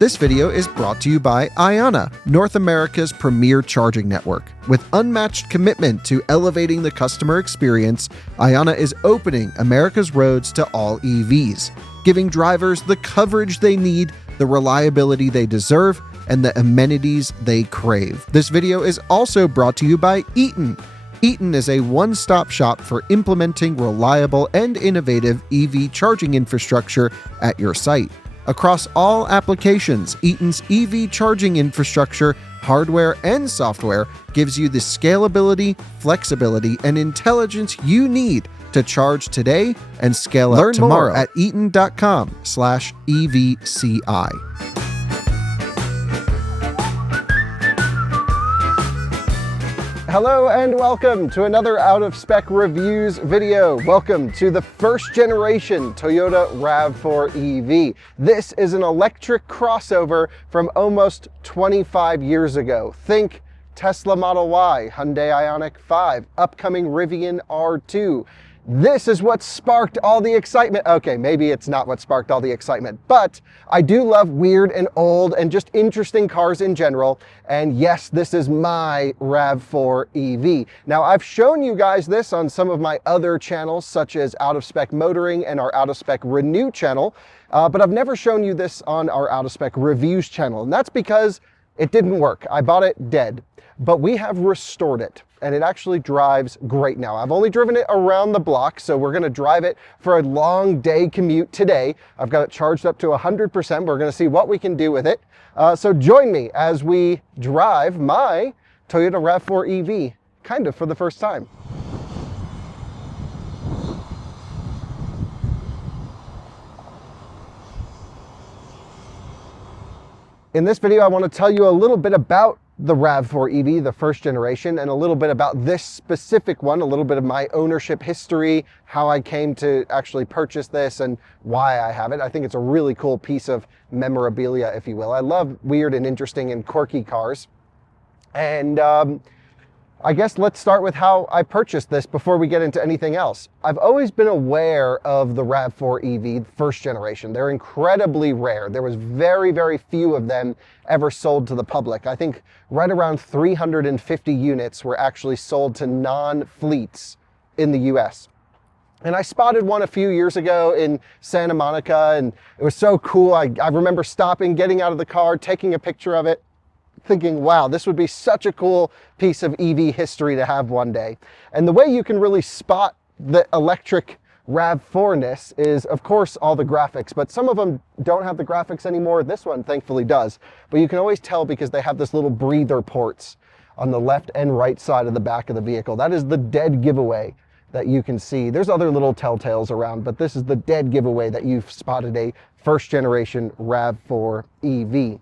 This video is brought to you by Iona, North America's premier charging network. With unmatched commitment to elevating the customer experience, Iona is opening America's roads to all EVs, giving drivers the coverage they need, the reliability they deserve, and the amenities they crave. This video is also brought to you by Eaton. Eaton is a one-stop shop for implementing reliable and innovative EV charging infrastructure at your site. Across all applications, Eaton's EV charging infrastructure, hardware and software gives you the scalability, flexibility, and intelligence you need to charge today and scale up tomorrow at eaton.com/EVCI. Hello and welcome to another Out of Spec Reviews video. Welcome to the first generation Toyota RAV4 EV. This is an electric crossover from almost 25 years ago. Think Tesla Model Y, Hyundai Ioniq 5, upcoming Rivian R2. This is what sparked all the excitement. Okay, maybe it's not what sparked all the excitement, but I do love weird and old and just interesting cars in general. And yes, this is my RAV4 EV. Now, I've shown you guys this on some of my other channels, such as Out of Spec Motoring and our Out of Spec Renew channel, but I've never shown you this on our Out of Spec Reviews channel. And that's because it didn't work. I bought it dead, but we have restored it. And it actually drives great now. I've only driven it around the block, so we're gonna drive it for a long day commute today. I've got it charged up to 100%. We're gonna see what we can do with it. So join me as we drive my Toyota RAV4 EV, kind of for the first time. In this video, I want to tell you a little bit about the RAV4 EV, the first generation, and a little bit about this specific one, a little bit of my ownership history, how I came to actually purchase this and why I have it. I think it's a really cool piece of memorabilia, if you will. I love weird and interesting and quirky cars. And I guess let's start with how I purchased this before we get into anything else. I've always been aware of the RAV4 EV first generation. They're incredibly rare. There was very, very few of them ever sold to the public. I think right around 350 units were actually sold to non-fleets in the US. And I spotted one a few years ago in Santa Monica, and it was so cool. I remember stopping, getting out of the car, taking a picture of it, thinking, wow, this would be such a cool piece of EV history to have one day. And the way you can really spot the electric RAV4-ness is, of course, all the graphics, but some of them don't have the graphics anymore. This one thankfully does, but you can always tell because they have this little breather ports on the left and right side of the back of the vehicle. That is the dead giveaway that you can see. There's other little telltales around, but this is the dead giveaway that you've spotted a first generation RAV4 EV.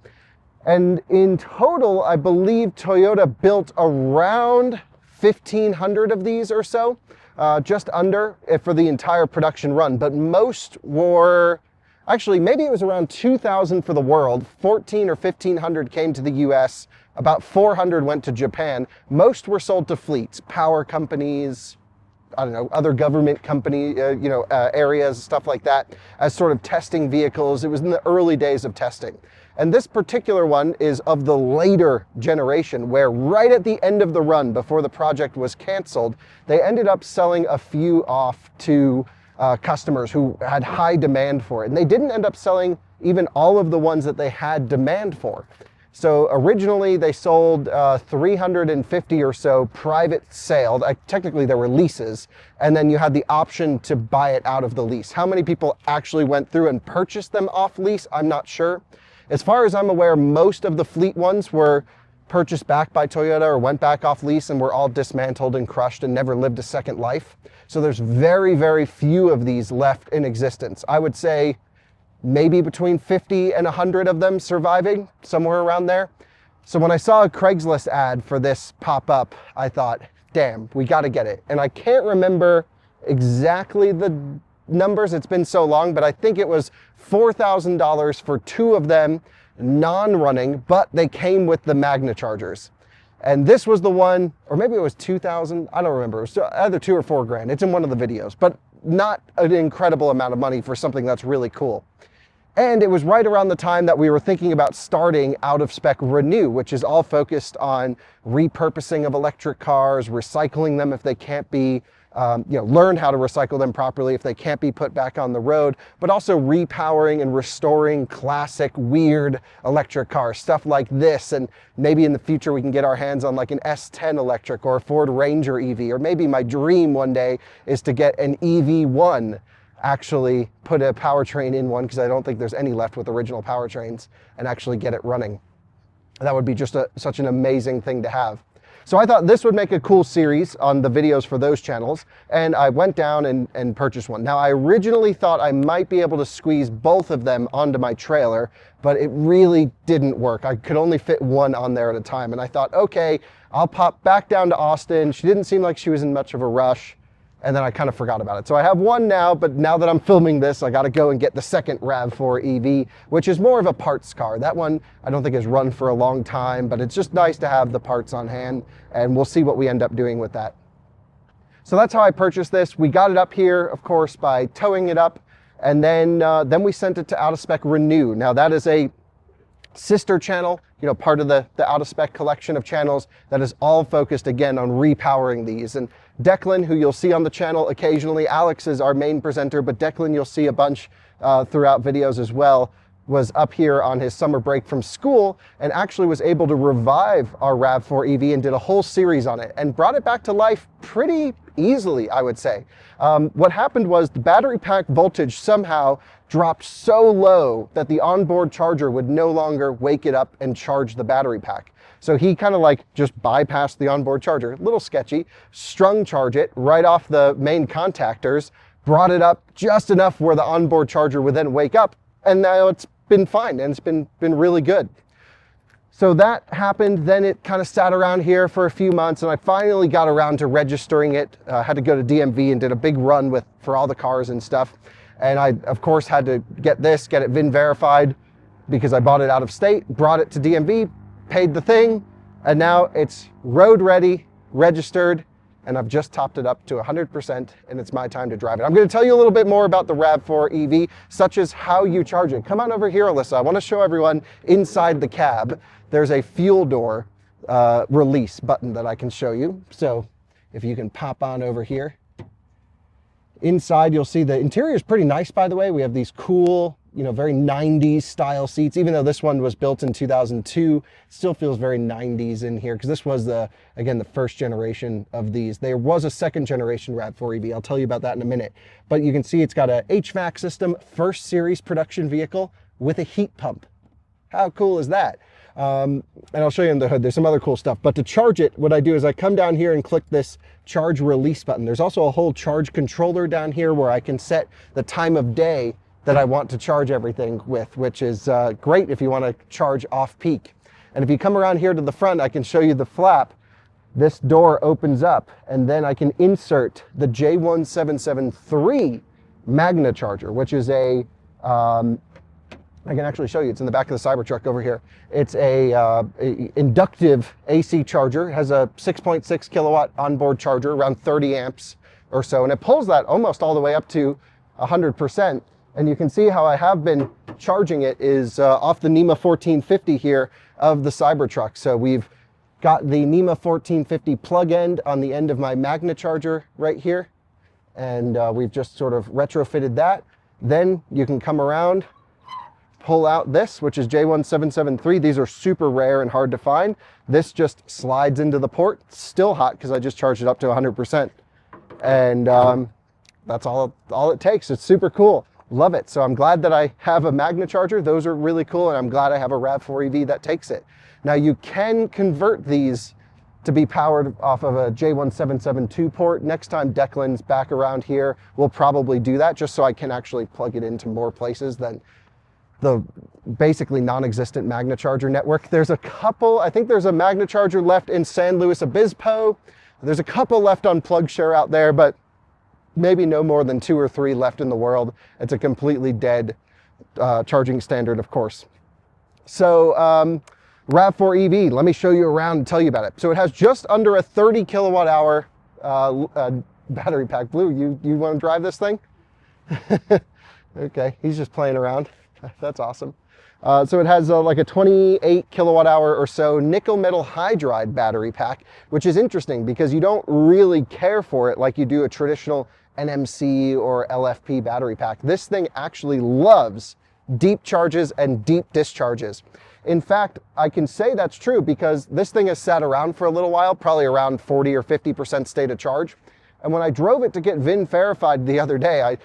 And in total, I believe Toyota built around 1,500 of these or so, just under for the entire production run. But most were, actually, maybe it was around 2,000 for the world. 1,400 or 1,500 came to the US. About 400 went to Japan. Most were sold to fleets, power companies, I don't know, other government company, areas, stuff like that, as sort of testing vehicles. It was in the early days of testing. And this particular one is of the later generation, where right at the end of the run, before the project was canceled, they ended up selling a few off to customers who had high demand for it. And they didn't end up selling even all of the ones that they had demand for. So originally they sold 350 or so private sale. Technically there were leases, and then you had the option to buy it out of the lease. How many people actually went through and purchased them off lease, I'm not sure. As far as I'm aware, most of the fleet ones were purchased back by Toyota or went back off lease and were all dismantled and crushed and never lived a second life. So there's very, very few of these left in existence. I would say maybe between 50 and 100 of them surviving, somewhere around there. So when I saw a Craigslist ad for this pop up, I thought, damn, we got to get it. And I can't remember exactly the numbers, it's been so long, but I think it was $4,000 for two of them, non-running, but they came with the Magna chargers. And this was the one, or maybe it was 2,000, I don't remember. It was either 2 or 4 grand. It's in one of the videos, but not an incredible amount of money for something that's really cool. And it was right around the time that we were thinking about starting Out of Spec Renew, which is all focused on repurposing of electric cars, recycling them if they can't be, learn how to recycle them properly if they can't be put back on the road, but also repowering and restoring classic, weird electric cars, stuff like this. And maybe in the future we can get our hands on like an S10 electric or a Ford Ranger EV, or maybe my dream one day is to get an EV1, actually put a powertrain in one, because I don't think there's any left with original powertrains, and actually get it running. That would be just such an amazing thing to have. So I thought this would make a cool series on the videos for those channels, and I went down and purchased one. Now, I originally thought I might be able to squeeze both of them onto my trailer, but it really didn't work. I could only fit one on there at a time, and I thought, okay, I'll pop back down to Austin. She didn't seem like she was in much of a rush, and then I kind of forgot about it. So I have one now, but now that I'm filming this, I got to go and get the second RAV4 EV, which is more of a parts car. That one I don't think has run for a long time, but it's just nice to have the parts on hand, and we'll see what we end up doing with that. So that's how I purchased this. We got it up here, of course, by towing it up, and then we sent it to Out of Spec Renew. Now that is a sister channel, part of the Out of Spec collection of channels that is all focused again on repowering these. And Declan, who you'll see on the channel occasionally, Alex is our main presenter, but Declan you'll see a bunch throughout videos as well, was up here on his summer break from school and actually was able to revive our RAV4 EV and did a whole series on it and brought it back to life pretty easily, I would say. What happened was the battery pack voltage somehow dropped so low that the onboard charger would no longer wake it up and charge the battery pack. So he kind of like just bypassed the onboard charger, a little sketchy, strung charge it right off the main contactors, brought it up just enough where the onboard charger would then wake up, and now it's been fine and it's been really good. So that happened, then it kind of sat around here for a few months, and I finally got around to registering it. Had to go to DMV and did a big run for all the cars and stuff. And I, of course, had to get it VIN verified because I bought it out of state, brought it to DMV, paid the thing, and now it's road ready, registered, and I've just topped it up to 100%, and it's my time to drive it. I'm going to tell you a little bit more about the RAV4 EV, such as how you charge it. Come on over here, Alyssa. I want to show everyone inside the cab. There's a fuel door release button that I can show you. So if you can pop on over here. Inside, you'll see the interior is pretty nice, by the way. We have these cool, very 90s style seats. Even though this one was built in 2002, it still feels very 90s in here, because this was again, the first generation of these. There was a second generation RAV4 EV. I'll tell you about that in a minute. But you can see it's got a HVAC system, first series production vehicle with a heat pump. How cool is that? And I'll show you in the hood. There's some other cool stuff. But to charge it, what I do is I come down here and click this charge release button. There's also a whole charge controller down here where I can set the time of day that I want to charge everything with, which is great if you want to charge off peak. And if you come around here to the front, I can show you the flap. This door opens up, and then I can insert the J1773 Magna charger, which is I can actually show you. It's in the back of the Cybertruck over here. It's a inductive AC charger. It has a 6.6 kilowatt onboard charger, around 30 amps or so, and it pulls that almost all the way up to 100%. And you can see how I have been charging it is off the NEMA 1450 here of the Cybertruck. So we've got the NEMA 1450 plug end on the end of my Magna charger right here, and we've just sort of retrofitted that. Then you can come around, pull out this, which is J1773. These are super rare and hard to find. This just slides into the port. It's still hot because I just charged it up to 100%. And that's all it takes. It's super cool. Love it. So I'm glad that I have a Magna charger. Those are really cool. And I'm glad I have a RAV4 EV that takes it. Now you can convert these to be powered off of a J1772 port. Next time Declan's back around here, we'll probably do that just so I can actually plug it into more places than the basically non-existent Magna charger network. There's a couple, I think there's a Magna charger left in San Luis Obispo. There's a couple left on PlugShare out there, but maybe no more than 2 or 3 left in the world. It's a completely dead charging standard, of course. So RAV4 EV, let me show you around and tell you about it. So it has just under a 30 kilowatt hour battery pack. Blue, you want to drive this thing? Okay, he's just playing around. That's awesome. So it has like a 28 kilowatt hour or so nickel metal hydride battery pack, which is interesting because you don't really care for it like you do a traditional NMC or LFP battery pack. This thing actually loves deep charges and deep discharges. In fact, I can say that's true because this thing has sat around for a little while, probably around 40 or 50% state of charge. And when I drove it to get VIN verified the other day, I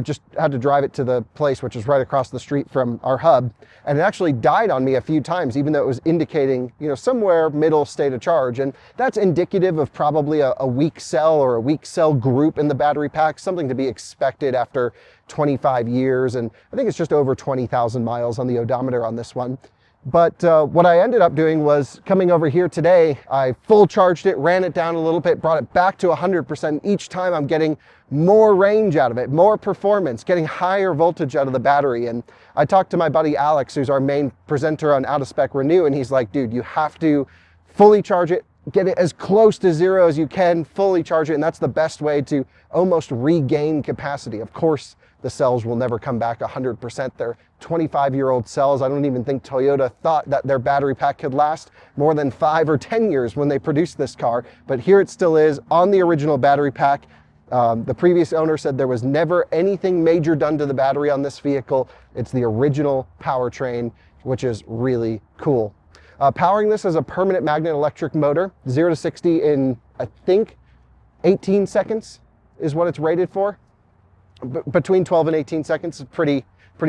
just had to drive it to the place, which is right across the street from our hub. And it actually died on me a few times, even though it was indicating, somewhere middle state of charge. And that's indicative of probably a weak cell or a weak cell group in the battery pack, something to be expected after 25 years. And I think it's just over 20,000 miles on the odometer on this one. But what I ended up doing was coming over here today, I full charged it, ran it down a little bit, brought it back to 100%. Each time I'm getting more range out of it, more performance, getting higher voltage out of the battery. And I talked to my buddy Alex, who's our main presenter on Spec Renew, and he's like, dude, you have to fully charge it, get it as close to zero as you can, fully charge it, and that's the best way to almost regain capacity. Of course, the cells will never come back 100%. They're 25-year-old cells. I don't even think Toyota thought that their battery pack could last more than 5 or 10 years when they produced this car, but here it still is on the original battery pack. The previous owner said there was never anything major done to the battery on this vehicle. It's the original powertrain, which is really cool. Powering this is a permanent magnet electric motor, 0 to 60 in, I think, 18 seconds is what it's rated for. Between 12 and 18 seconds is pretty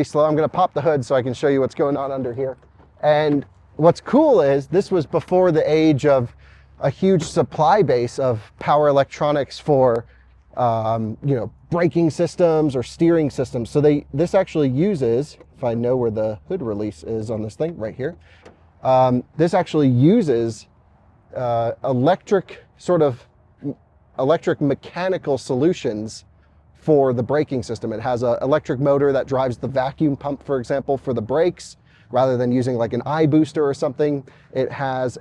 slow. I'm going to pop the hood so I can show you what's going on under here. And what's cool is this was before the age of a huge supply base of power electronics for braking systems or steering systems. So this actually uses, if I know where the hood release is on this thing, right here. This actually uses electric mechanical solutions for the braking system. It has an electric motor that drives the vacuum pump, for example, for the brakes, rather than using like an eye booster or something. It has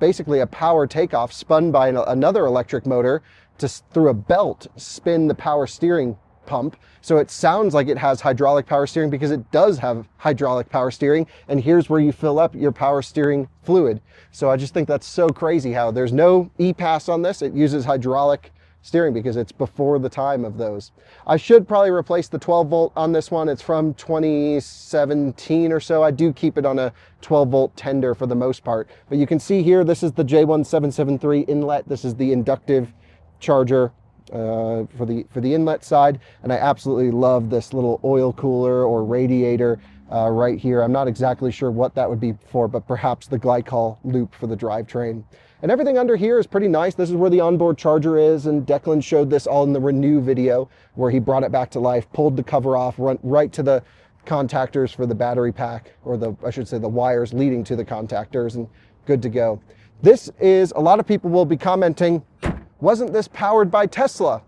basically a power takeoff spun by another electric motor to, through a belt, spin the power steering pump. So it sounds like it has hydraulic power steering because it does have hydraulic power steering. And here's where you fill up your power steering fluid. So I just think that's so crazy how there's no e-pass on this. It uses hydraulic steering because it's before the time of those. I should probably replace the 12 volt on this one. It's from 2017 or so. I do keep it on a 12 volt tender for the most part. But you can see here, this is the J1773 inlet. This is the inductive charger for the inlet side. And I absolutely love this little oil cooler or radiator right here. I'm not exactly sure what that would be for, but perhaps the glycol loop for the drivetrain. And everything under here is pretty nice. This is where the onboard charger is, and Declan showed this all in the Renew video where he brought it back to life, pulled the cover off, went right to the contactors for the battery pack, or I should say the wires leading to the contactors, and good to go. This is, a lot of people will be commenting, wasn't this powered by Tesla?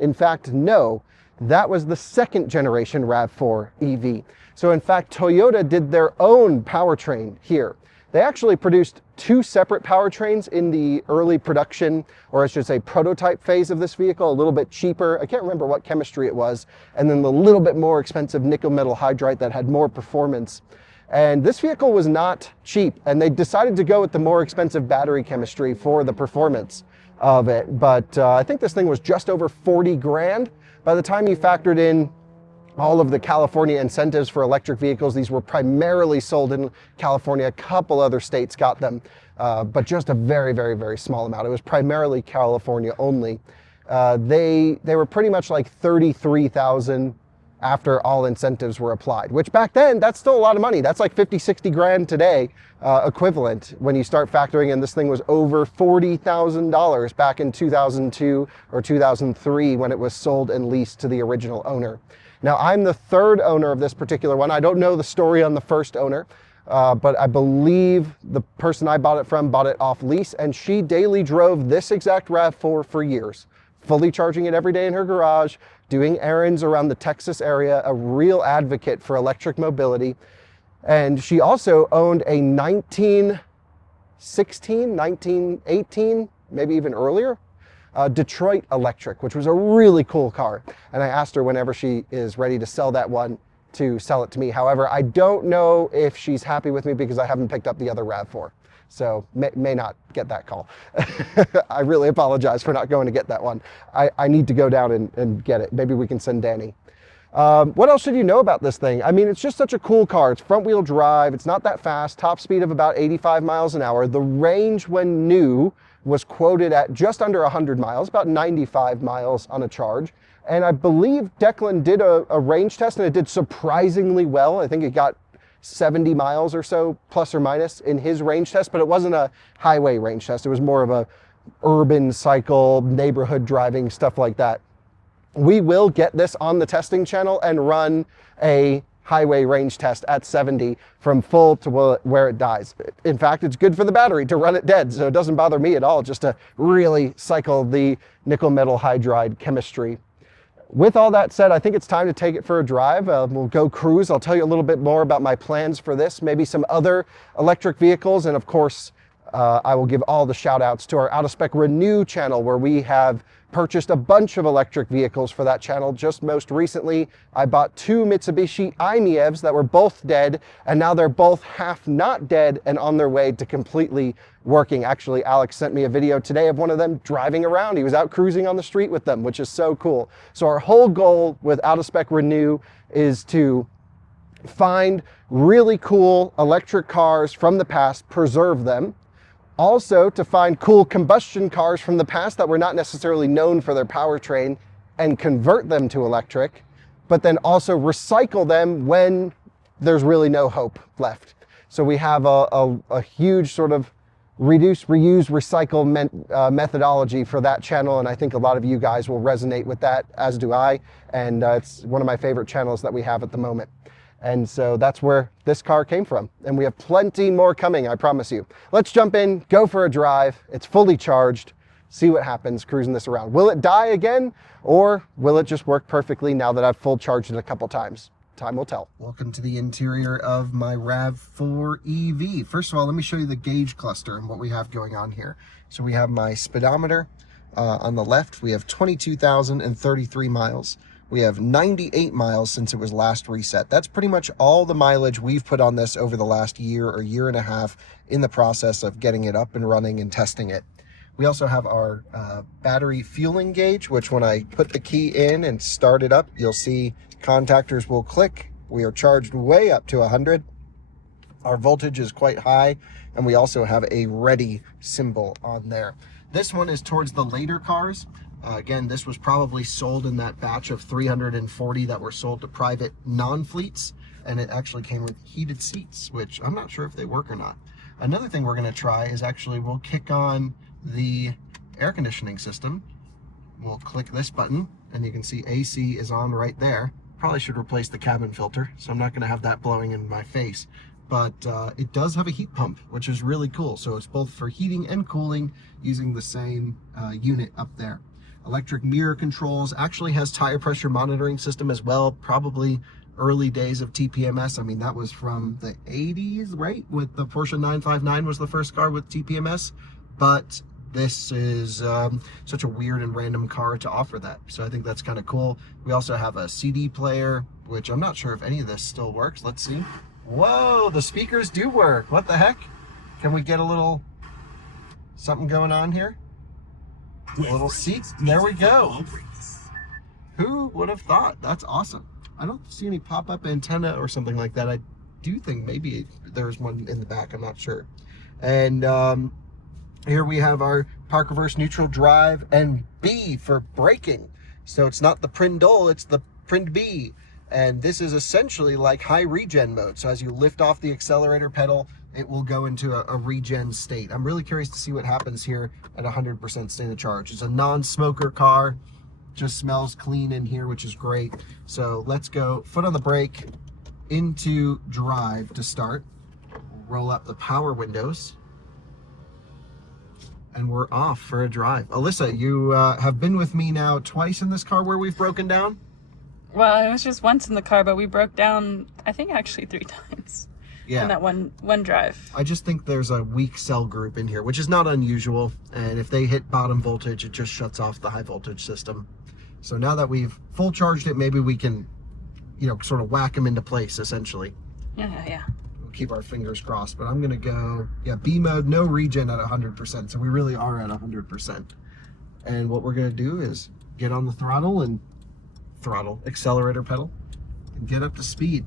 In fact, no. That was the second generation RAV4 EV. So in fact, Toyota did their own powertrain here. They actually produced 2 separate powertrains in the early production, or I should say prototype phase of this vehicle, a little bit cheaper. I can't remember what chemistry it was. And then the little bit more expensive nickel metal hydride that had more performance. And this vehicle was not cheap, and they decided to go with the more expensive battery chemistry for the performance of it. But I think this thing was just over 40 grand. By the time you factored in all of the California incentives for electric vehicles, these were primarily sold in California. A couple other states got them, but just a very, very, very small amount. It was primarily California only. They were pretty much like 33,000 after all incentives were applied, which back then, that's still a lot of money. That's like 50, 60 grand today equivalent when you start factoring in. This thing was over $40,000 back in 2002 or 2003 when it was sold and leased to the original owner. Now, I'm the third owner of this particular one. I don't know the story on the first owner, but I believe the person I bought it from bought it off lease, and she daily drove this exact RAV4 for years, fully charging it every day in her garage, doing errands around the Texas area, a real advocate for electric mobility. And she also owned a 1916, 1918, maybe even earlier, Detroit Electric, which was a really cool car. And I asked her whenever she is ready to sell that one, to sell it to me. However, I don't know if she's happy with me because I haven't picked up the other RAV4. So may not get that call. I really apologize for not going to get that one. I need to go down and get it. Maybe we can send Danny. What else should you know about this thing? I mean, it's just such a cool car. It's front wheel drive. It's not that fast. Top speed of about 85 miles an hour. The range when new was quoted at just under 100 miles, about 95 miles on a charge. And I believe Declan did a range test and it did surprisingly well. I think it got 70 miles or so, plus or minus, in his range test, but it wasn't a highway range test. It was more of a urban cycle, neighborhood driving, stuff like that. We will get this on the testing channel and run a highway range test at 70 from full to where it dies. In fact, it's good for the battery to run it dead, so it doesn't bother me at all just to really cycle the nickel metal hydride chemistry. With all that said, I think it's time to take it for a drive. We'll go cruise. I'll tell you a little bit more about my plans for this, maybe some other electric vehicles, and of course, I will give all the shout outs to our Out of Spec Renew channel, where we have purchased a bunch of electric vehicles for that channel. Just most recently, I bought 2 Mitsubishi i-MiEVs that were both dead, and now they're both half not dead and on their way to completely working. Actually, Alex sent me a video today of one of them driving around. He was out cruising on the street with them, which is so cool. So our whole goal with Out of Spec Renew is to find really cool electric cars from the past, preserve them. Also, to find cool combustion cars from the past that were not necessarily known for their powertrain and convert them to electric, but then also recycle them when there's really no hope left. So we have a huge sort of reduce, reuse, recycle methodology for that channel, and I think a lot of you guys will resonate with that, as do I, and it's one of my favorite channels that we have at the moment. And so that's where this car came from. And we have plenty more coming, I promise you. Let's jump in, go for a drive. It's fully charged. See what happens cruising this around. Will it die again, or will it just work perfectly now that I've full charged it a couple times? Time will tell. Welcome to the interior of my RAV4 EV. First of all, let me show you the gauge cluster and what we have going on here. So we have my speedometer. On the left, we have 22,033 miles. We have 98 miles since it was last reset. That's pretty much all the mileage we've put on this over the last year or year and a half in the process of getting it up and running and testing it. We also have our battery fueling gauge, which when I put the key in and start it up, you'll see contactors will click. We are charged way up to 100. Our voltage is quite high, and we also have a ready symbol on there. This one is towards the later cars. Again, this was probably sold in that batch of 340 that were sold to private non-fleets, and it actually came with heated seats, which I'm not sure if they work or not. Another thing we're going to try is actually we'll kick on the air conditioning system. We'll click this button, and you can see AC is on right there. Probably should replace the cabin filter, so I'm not going to have that blowing in my face. But it does have a heat pump, which is really cool. So it's both for heating and cooling using the same unit up there. Electric mirror controls, actually has tire pressure monitoring system as well, probably early days of TPMS. I mean, that was from the 80s, right? With the Porsche 959 was the first car with TPMS, but this is such a weird and random car to offer that. So I think that's kind of cool. We also have a CD player, which I'm not sure if any of this still works. Let's see. Whoa, the speakers do work. What the heck? Can we get a little something going on here? A little seat. There we go. Who would have thought? That's awesome. I don't see any pop-up antenna or something like that. I do think maybe there's one in the back. I'm not sure. And here we have our park reverse neutral drive and B for braking. So it's not the Prindle, it's the Prind B. And this is essentially like high regen mode. So as you lift off the accelerator pedal, it will go into a regen state. I'm really curious to see what happens here at 100% state of charge. It's a non-smoker car, just smells clean in here, which is great. So let's go foot on the brake into drive to start. Roll up the power windows. And we're off for a drive. Alyssa, you have been with me now twice in this car where we've broken down? Well, it was just once in the car, but we broke down, I think actually 3 times. Yeah. In that one drive. I just think there's a weak cell group in here, which is not unusual. And if they hit bottom voltage, it just shuts off the high voltage system. So now that we've full charged it, maybe we can, sort of whack them into place, essentially. Yeah. We'll keep our fingers crossed, but I'm going to go, B mode, no regen at 100%. So we really are at 100%. And what we're going to do is get on the accelerator pedal, and get up to speed.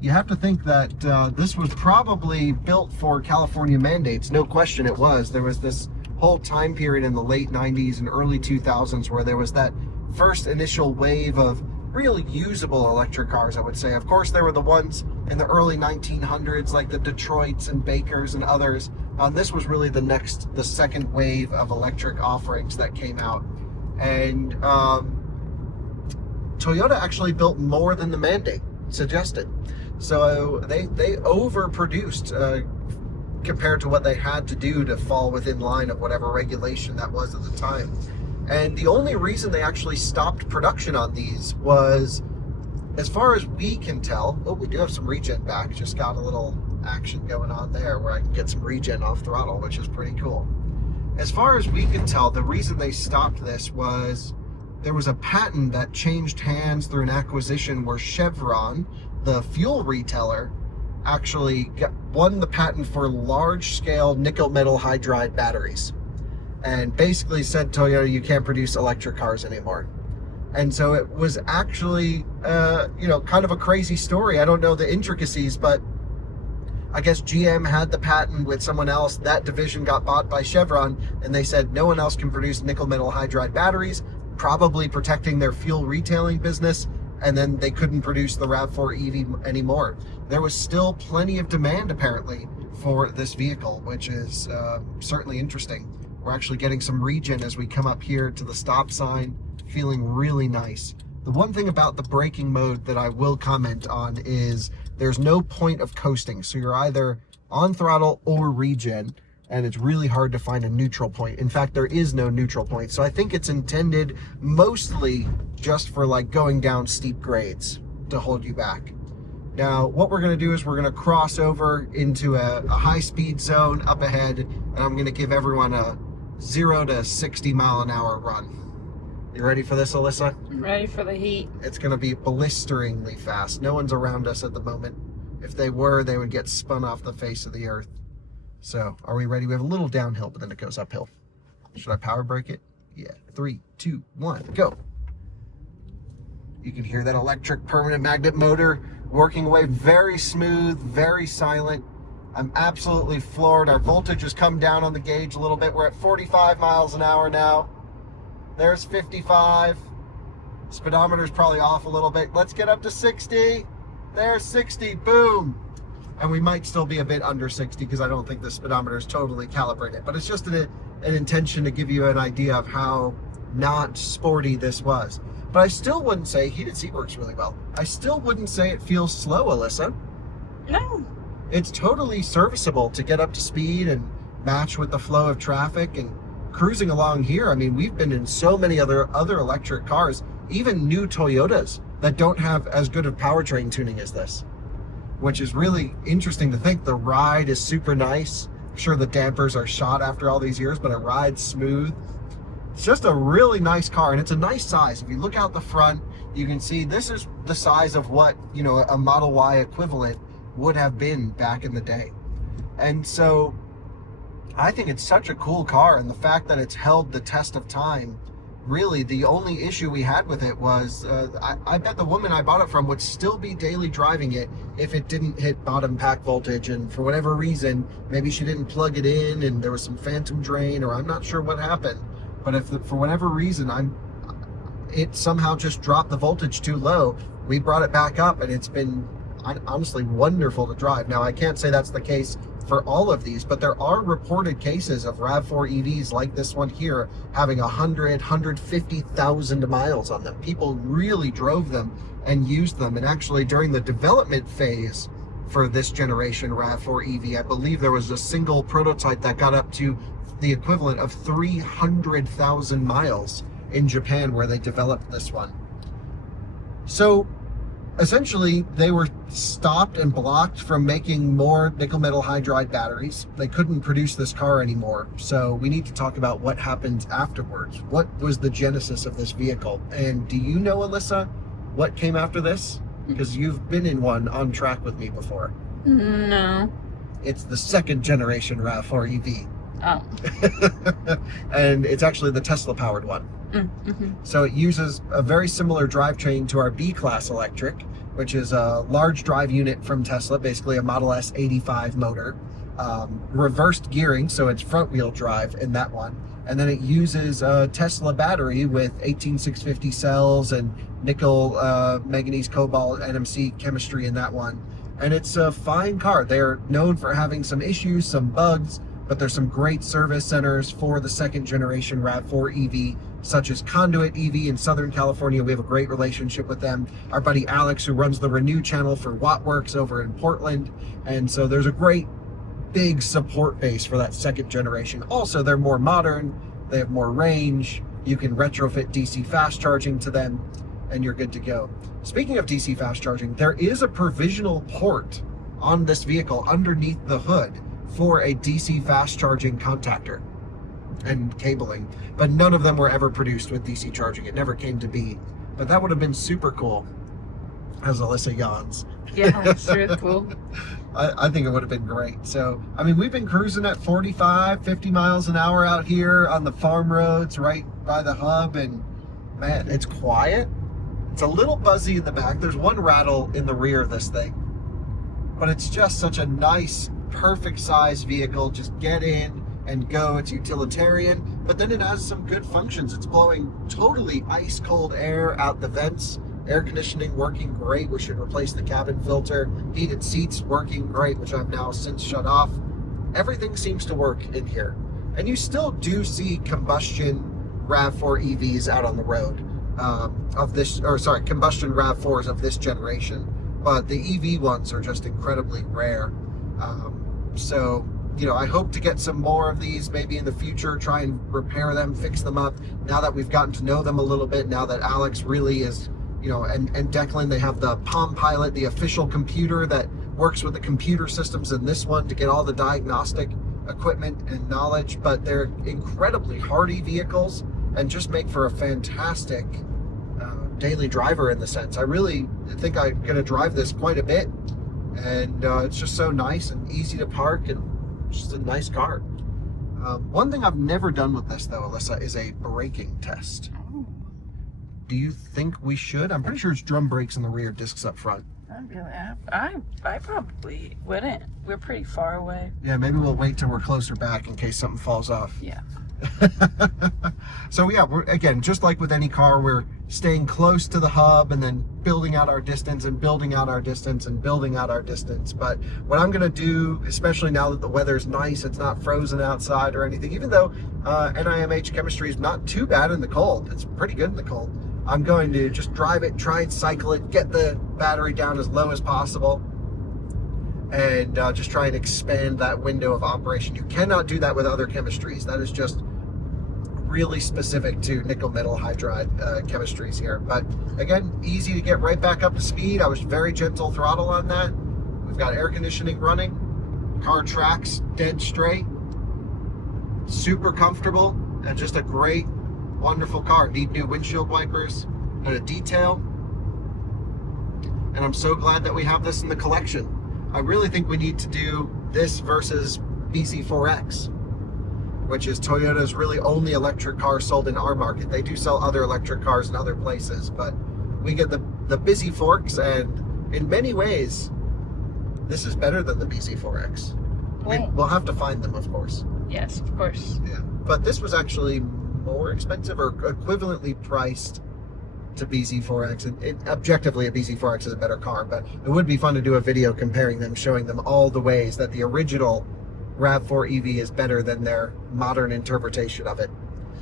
You have to think that this was probably built for California mandates. No question it was. There was this whole time period in the late 90s and early 2000s where there was that first initial wave of really usable electric cars, I would say. Of course, there were the ones in the early 1900s, like the Detroits and Bakers and others. This was really the second wave of electric offerings that came out. And Toyota actually built more than the mandate suggested. So they overproduced compared to what they had to do to fall within line of whatever regulation that was at the time. And the only reason they actually stopped production on these was, as far as we can tell, we do have some regen back. Just got a little action going on there where I can get some regen off throttle, which is pretty cool. As far as we can tell, the reason they stopped this was there was a patent that changed hands through an acquisition where Chevron, the fuel retailer, actually won the patent for large-scale nickel metal hydride batteries, and basically said, Toyota, you can't produce electric cars anymore. And so it was actually, kind of a crazy story. I don't know the intricacies, but I guess GM had the patent with someone else. That division got bought by Chevron, and they said no one else can produce nickel metal hydride batteries, probably protecting their fuel retailing business. And then they couldn't produce the RAV4 EV anymore. There was still plenty of demand, apparently, for this vehicle, which is certainly interesting. We're actually getting some regen as we come up here to the stop sign, feeling really nice. The one thing about the braking mode that I will comment on is there's no point of coasting. So you're either on throttle or regen, and it's really hard to find a neutral point. In fact, there is no neutral point. So I think it's intended mostly just for like going down steep grades to hold you back. Now, what we're gonna do is we're gonna cross over into a high speed zone up ahead, and I'm gonna give everyone a 0 to 60 mile an hour run. You ready for this, Alyssa? I'm ready for the heat. It's gonna be blisteringly fast. No one's around us at the moment. If they were, they would get spun off the face of the earth. So, are we ready? We have a little downhill, but then it goes uphill. Should I power brake it? Yeah. 3, 2, 1, go. You can hear that electric permanent magnet motor working away, very smooth, very silent. I'm absolutely floored. Our voltage has come down on the gauge a little bit. We're at 45 miles an hour now. There's 55. Speedometer's probably off a little bit. Let's get up to 60. There's 60. Boom. And we might still be a bit under 60 because I don't think the speedometer is totally calibrated. But it's just an intention to give you an idea of how not sporty this was. But I still wouldn't say, heated seat works really well. I still wouldn't say it feels slow, Alyssa. No. It's totally serviceable to get up to speed and match with the flow of traffic and cruising along here. I mean, we've been in so many other electric cars, even new Toyotas, that don't have as good of powertrain tuning as this, which is really interesting to think. The ride is super nice. I'm sure the dampers are shot after all these years, but it rides smooth. It's just a really nice car, and it's a nice size. If you look out the front, you can see this is the size of what, a Model Y equivalent would have been back in the day. And so I think it's such a cool car, and the fact that it's held the test of time. Really, the only issue we had with it was I bet the woman I bought it from would still be daily driving it if it didn't hit bottom pack voltage, and for whatever reason, maybe she didn't plug it in and there was some phantom drain, or I'm not sure what happened. But if for whatever reason it somehow just dropped the voltage too low, we brought it back up, and it's been honestly wonderful to drive. Now, I can't say that's the case for all of these, but there are reported cases of RAV4 EVs like this one here having 150,000 miles on them. People really drove them and used them. And actually, during the development phase for this generation RAV4 EV, I believe there was a single prototype that got up to the equivalent of 300,000 miles in Japan, where they developed this one. So essentially, they were stopped and blocked from making more nickel metal hydride batteries. They couldn't produce this car anymore. So we need to talk about what happened afterwards. What was the genesis of this vehicle? And do you know, Alyssa, what came after this? because you've been in one on track with me before. No. It's the second generation RAV4 EV. Oh. And it's actually the Tesla powered one. Mm-hmm. So it uses a very similar drivetrain to our B-Class electric, which is a large drive unit from Tesla, basically a Model S 85 motor. Reversed gearing, so it's front wheel drive in that one. And then it uses a Tesla battery with 18650 cells and nickel, manganese, cobalt, NMC chemistry in that one. And it's a fine car. They're known for having some issues, some bugs, but there's some great service centers for the second generation RAV4 EV, such as Conduit EV in Southern California. We have a great relationship with them. Our buddy Alex, who runs the Renew channel for Wattworks over in Portland. And so there's a great big support base for that second generation. Also, they're more modern, they have more range, you can retrofit DC fast charging to them, and you're good to go. Speaking of DC fast charging, there is a provisional port on this vehicle underneath the hood for a DC fast charging contactor and cabling, but none of them were ever produced with DC charging. It never came to be, but that would have been super cool, as Alyssa yawns. Yeah, it's really cool. I think it would have been great. So, I mean, we've been cruising at 45, 50 miles an hour out here on the farm roads right by the hub, and man, it's quiet. It's a little buzzy in the back. There's one rattle in the rear of this thing, but it's just such a nice, perfect size vehicle. Just get in and go. It's utilitarian, but then it has some good functions. It's blowing totally ice cold air out the vents. Air conditioning working great. We should replace the cabin filter. Heated seats working great, which I've now since shut off. Everything seems to work in here. And you still do see combustion RAV4 EVs out on the road combustion RAV4s of this generation. But the EV ones are just incredibly rare. So, you know, I hope to get some more of these maybe in the future, try and repair them, fix them up. Now that we've gotten to know them a little bit, now that Alex really is, you know, and Declan, they have the Palm Pilot, the official computer that works with the computer systems in this one to get all the diagnostic equipment and knowledge. But they're incredibly hardy vehicles and just make for a fantastic daily driver in the sense. I really think I'm going to drive this quite a bit, and it's just so nice and easy to park and just a nice car. One thing I've never done with this though, Alyssa, is a braking test. Do you think we should? I'm pretty sure it's drum brakes in the rear, discs up front. I probably wouldn't. We're pretty far away. Yeah, maybe we'll wait till we're closer back in case something falls off. Yeah. So yeah, we're, again, just like with any car, we're staying close to the hub and then building out our distance and building out our distance and building out our distance. But what I'm going to do, especially now that the weather's nice, it's not frozen outside or anything, even though NIMH chemistry is not too bad in the cold. It's pretty good in the cold. I'm going to just drive it, try and cycle it, get the battery down as low as possible, and just try and expand that window of operation. You cannot do that with other chemistries. That is just really specific to nickel metal hydride chemistries here. But again, easy to get right back up to speed. I was very gentle throttle on that. We've got air conditioning running. Car tracks dead straight. Super comfortable and just a great, wonderful car. Need new windshield wipers and a detail. And I'm so glad that we have this in the collection. I really think we need to do this versus BZ4X, which is Toyota's really only electric car sold in our market. They do sell other electric cars in other places, but we get the busy forks, and in many ways, this is better than the BZ4X. We'll have to find them, of course. Yes, of course. Yeah, but this was actually more expensive or equivalently priced to BZ4X. And objectively, a BZ4X is a better car, but it would be fun to do a video comparing them, showing them all the ways that the original RAV4 EV is better than their modern interpretation of it.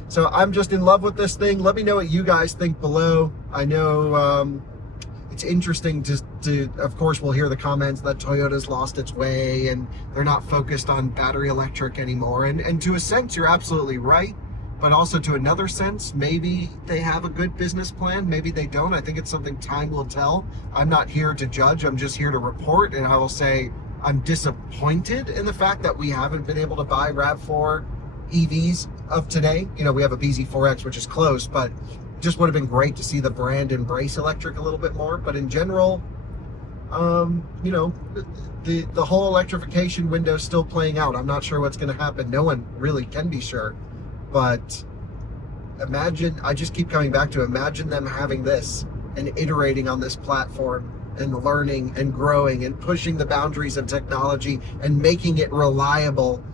So I'm just in love with this thing. Let me know what you guys think below. I know it's interesting to of course, we'll hear the comments that Toyota's lost its way and they're not focused on battery electric anymore. And to a sense, you're absolutely right. But also to another sense, maybe they have a good business plan. Maybe they don't. I think it's something time will tell. I'm not here to judge. I'm just here to report. And I will say, I'm disappointed in the fact that we haven't been able to buy RAV4 EVs of today. You know, we have a BZ4X, which is close, but just would have been great to see the brand embrace electric a little bit more. But in general, You know, the whole electrification window is still playing out. I'm not sure what's going to happen. No one really can be sure. But imagine, I just keep coming back to imagine them having this and iterating on this platform and learning and growing and pushing the boundaries of technology and making it reliable.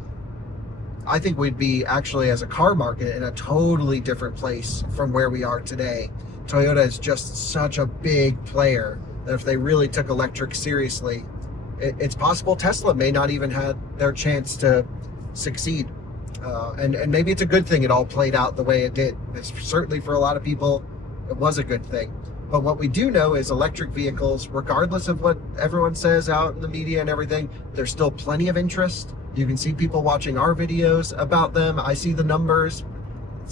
I think we'd be actually, as a car market, in a totally different place from where we are today. Toyota is just such a big player that if they really took electric seriously, it's possible Tesla may not even have their chance to succeed. And maybe it's a good thing it all played out the way it did. It's certainly, for a lot of people, it was a good thing. But what we do know is electric vehicles, regardless of what everyone says out in the media and everything, there's still plenty of interest. You can see people watching our videos about them. I see the numbers.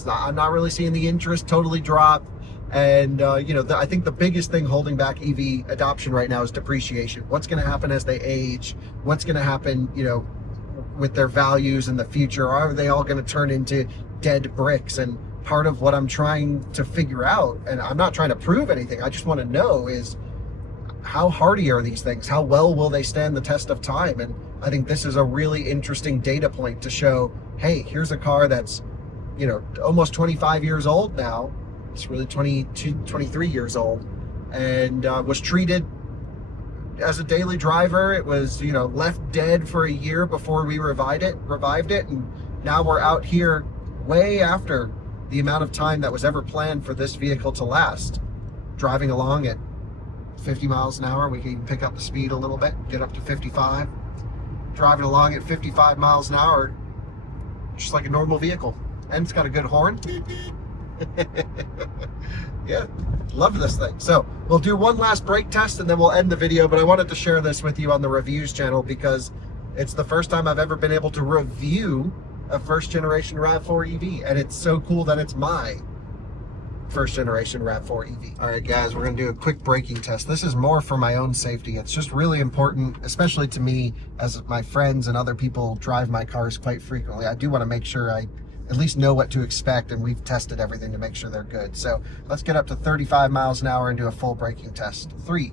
I'm not really seeing the interest totally drop. And, you know, I think the biggest thing holding back EV adoption right now is depreciation. What's going to happen as they age? What's going to happen, you know, with their values in the future? Are they all going to turn into dead bricks? And part of what I'm trying to figure out, and I'm not trying to prove anything, I just want to know, is how hardy are these things? How well will they stand the test of time? And I think this is a really interesting data point to show, hey, here's a car that's, you know, almost 25 years old now. It's really 22, 23 years old, and was treated as a daily driver. It was, you know, left dead for a year before we revived it, and now we're out here way after the amount of time that was ever planned for this vehicle to last. Driving along at 50 miles an hour, we can pick up the speed a little bit, get up to 55. Driving along at 55 miles an hour, just like a normal vehicle. And it's got a good horn. Yeah, love this thing. So we'll do one last brake test and then we'll end the video, but I wanted to share this with you on the reviews channel because it's the first time I've ever been able to review a first generation RAV4 EV, and it's so cool that it's my first generation RAV4 EV. All right, guys, we're gonna do a quick braking test. This is more for my own safety. It's just really important, especially to me, as my friends and other people drive my cars quite frequently. I do want to make sure I at least know what to expect, and we've tested everything to make sure they're good. So let's get up to 35 miles an hour and do a full braking test. 3,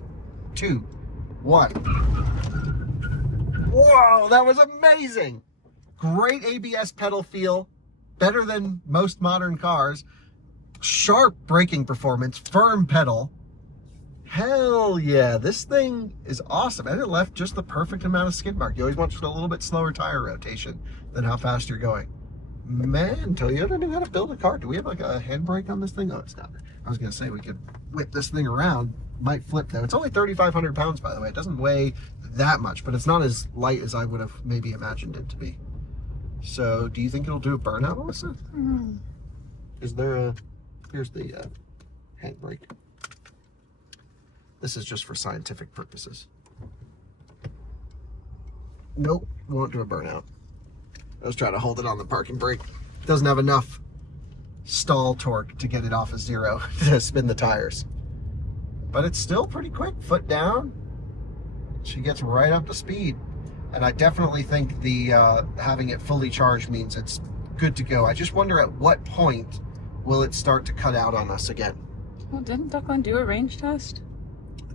2, 1. Whoa, that was amazing. Great ABS pedal feel, better than most modern cars. Sharp braking performance, firm pedal. Hell yeah, this thing is awesome. And it left just the perfect amount of skid mark. You always want just a little bit slower tire rotation than how fast you're going. Man, Toyota knew how to build a car. Do we have like a handbrake on this thing? Oh, it's not. I was gonna say we could whip this thing around. Might flip though. It's only 3,500 pounds, by the way. It doesn't weigh that much, but it's not as light as I would have maybe imagined it to be. So, do you think it'll do a burnout, Melissa? Is there a... Here's the handbrake. This is just for scientific purposes. Nope, won't do a burnout. I was trying to hold it on the parking brake. Doesn't have enough stall torque to get it off of zero to spin the tires. But it's still pretty quick. Foot down, she gets right up to speed. And I definitely think the having it fully charged means it's good to go. I just wonder at what point will it start to cut out on us again. Well, didn't Declan do a range test?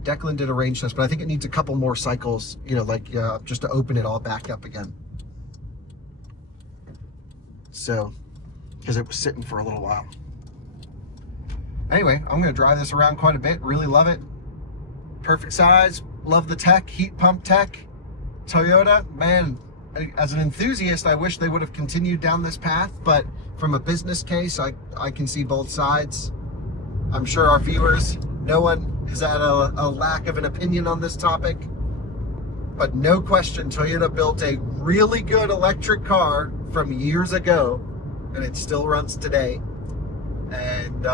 Declan did a range test, but I think it needs a couple more cycles, you know, like just to open it all back up again. So, because it was sitting for a little while. Anyway, I'm going to drive this around quite a bit. Really love it. Perfect size. Love the tech, heat pump tech. Toyota, man, as an enthusiast, I wish they would have continued down this path, but from a business case, I can see both sides. I'm sure our viewers, no one has had a lack of an opinion on this topic, but no question, Toyota built a really good electric car from years ago, and it still runs today. And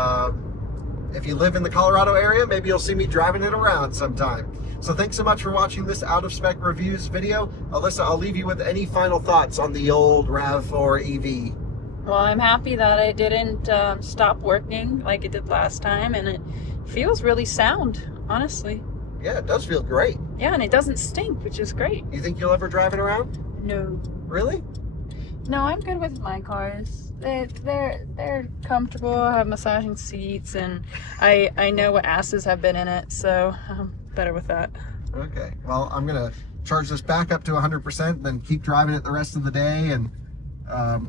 if you live in the Colorado area, maybe you'll see me driving it around sometime. So thanks so much for watching this Out of Spec Reviews video. Alyssa, I'll leave you with any final thoughts on the old RAV4 EV. Well, I'm happy that it didn't stop working like it did last time, and it feels really sound, honestly. Yeah, it does feel great. Yeah, and it doesn't stink, which is great. You think you'll ever drive it around? No. Really? No, I'm good with my cars. They're comfortable, have massaging seats, and I know what asses have been in it, so I'm better with that. Okay, well, I'm gonna charge this back up to 100%, then keep driving it the rest of the day. And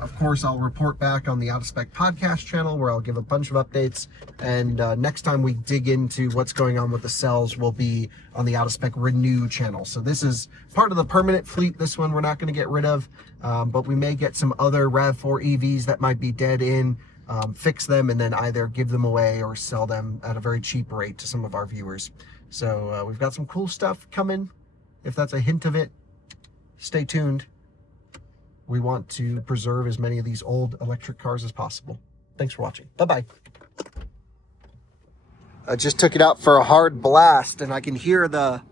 of course, I'll report back on the Out of Spec podcast channel where I'll give a bunch of updates. And next time we dig into what's going on with the cells will be on the Out of Spec Renew channel. So this is part of the permanent fleet. This one we're not going to get rid of, but we may get some other RAV4 EVs that might be dead in, fix them, and then either give them away or sell them at a very cheap rate to some of our viewers. So we've got some cool stuff coming. If that's a hint of it, stay tuned. We want to preserve as many of these old electric cars as possible. Thanks for watching. Bye-bye. I just took it out for a hard blast, and I can hear the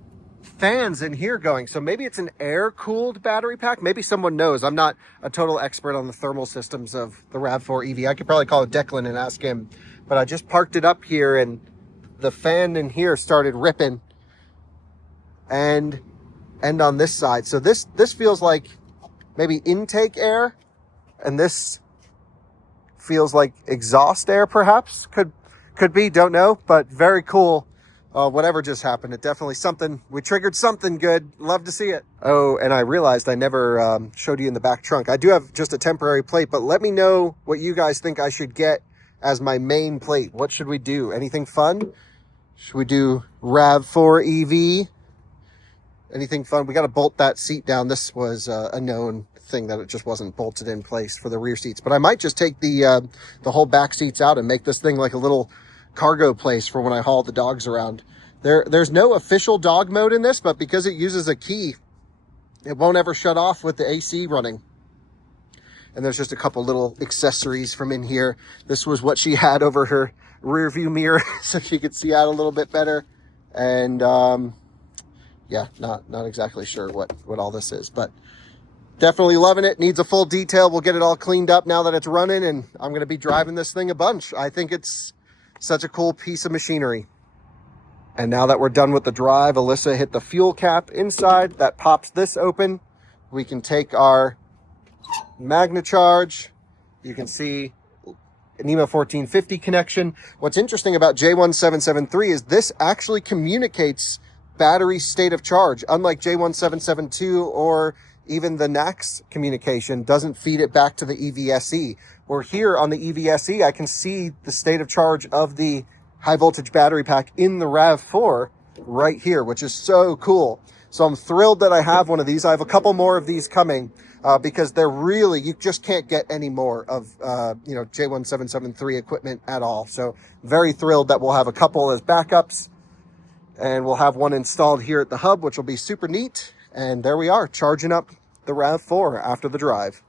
fans in here going. So maybe it's an air-cooled battery pack. Maybe someone knows. I'm not a total expert on the thermal systems of the RAV4 EV. I could probably call Declan and ask him. But I just parked it up here, and the fan in here started ripping. And on this side. So this feels like maybe intake air, and this feels like exhaust air, perhaps. Could be, don't know, but very cool. Whatever just happened, it definitely we triggered something good. Love to see it. Oh, and I realized I never showed you in the back trunk. I do have just a temporary plate, but let me know what you guys think I should get as my main plate. What should we do? Anything fun? Should we do RAV4 EV? Anything fun? We got to bolt that seat down. This was a known thing that it just wasn't bolted in place for the rear seats. But I might just take the whole back seats out and make this thing like a little cargo place for when I haul the dogs around. There's no official dog mode in this, but because it uses a key, it won't ever shut off with the AC running. And there's just a couple little accessories from in here. This was what she had over her rear view mirror so she could see out a little bit better. And yeah, not exactly sure what all this is, but definitely loving it. Needs a full detail. We'll get it all cleaned up now that it's running, and I'm going to be driving this thing a bunch. I think it's such a cool piece of machinery. And now that we're done with the drive, Alyssa hit the fuel cap inside. That pops this open. We can take our MagnaCharge. You can see an NEMA 1450 connection. What's interesting about J1773 is this actually communicates battery state of charge, unlike J1772 or even the NACS communication doesn't feed it back to the EVSE. Where here on the EVSE, I can see the state of charge of the high voltage battery pack in the RAV4 right here, which is so cool. So I'm thrilled that I have one of these. I have a couple more of these coming because they're really, you just can't get any more of, J1773 equipment at all. So very thrilled that we'll have a couple as backups. And we'll have one installed here at the hub, which will be super neat. And there we are, charging up the RAV4 after the drive.